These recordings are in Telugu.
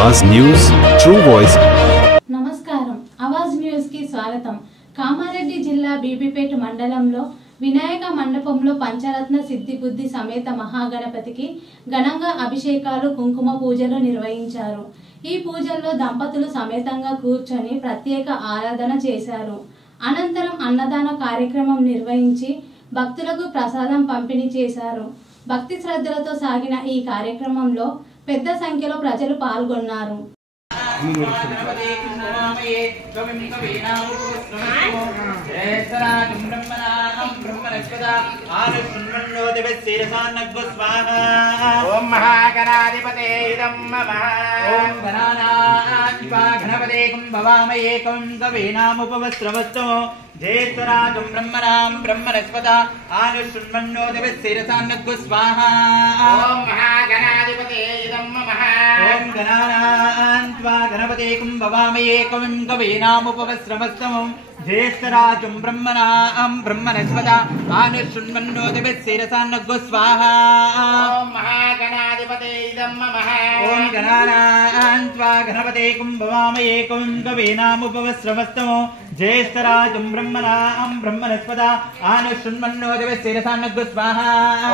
आवाज न्यूज ट्रू वॉइस। నమస్కారం ఆవాజ్ న్యూస్ కి స్వాగతం। కామారెడ్డి జిల్లా బీబీపేట మండలంలో వినాయక మండపంలో పంచరత్న సిద్ధి బుద్ధి సమేత మహాగణపతికి ఘనంగా అభిషేకాలు కుంకుమ పూజలు నిర్వహించారు। ఈ పూజల్లో దంపతులు సమేతంగా కూర్చొని ప్రత్యేక ఆరాధన చేశారు। అనంతరం అన్నదాన కార్యక్రమం నిర్వహించి భక్తులకు ప్రసాదం పంపిణీ చేశారు। భక్తి శ్రద్ధలతో సాగిన ఈ కార్యక్రమంలో పెద్ద సంఖ్యలో ప్రజలు పాల్గొన్నారు। ओम महागणाधिपते नमः। ओम गणाधिपते भवामहे कं कवीनामुपवस्त्रवस्तु ज्येष्ठराजं ब्रह्मणां ब्रह्मणस्पदा आनुष्ण्वन्नोदिवस्सिरसान्नग्गु स्वाहा। ओम महागणाधिपते नमः। ओम गणानान्त्वा गणपतेकं भवामहे कं कवीनामुपवस्त्रवस्तु ज्येष्ठराजं ब्रह्मणां ब्रह्मणस्पदा आनुष्ण्वन्नोदिवस्सिरसान्नग्गु स्वाहा। ओम महागणाधिपते नमः। ओम गणानान्त्वा गणपतेकं भवामहे कं कवीनामुपवस्त्रवस्तु ज्येष्ठराजं ब्रह्मणां ब्रह्मणस्पदा आनुष्ण्वन्नोदिवस्सिरसान्नग्गु स्वाहा।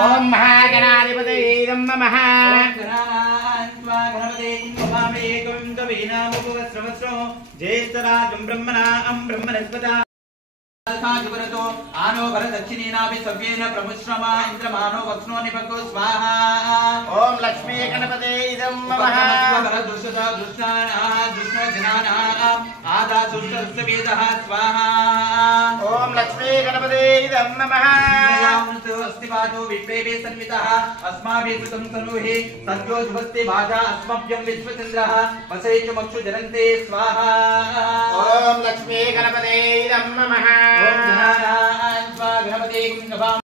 ओम महागणाधिपते नमः। ओम गणानान्त्वा गणपतेकं भवामहे कं कवीनामुपवस्त्रवस्तु ज्येष्ठराजं ब्रह्मणां ब्रह्मणस्पदा साजुवरतो आनो वरदक्षिणेनापि सव्येन प्रमुश्रमा इन्द्रमानो वक्ष्णो निपको स्वाहा। ओम लक्ष्मी गणपते नमः। वरदुष्टा दुष्टाना दुष्टजनाना आदा दुष्टस्तवेदः स्वाहा। ओम लक्ष्मी गणपते नमः। यावन्तु अस्तिवादो विप्रेभे सन्मितः अस्माभिः सुतं तनुहि सद्यो जुहस्ते भाजा अस्मभ्यं विश्वचन्द्रः वसेच मक्षु जरन्ते स्वाहा। ओम लक्ष्मी गणपते नमः। ओम गणानान्त्वा गणपतेकं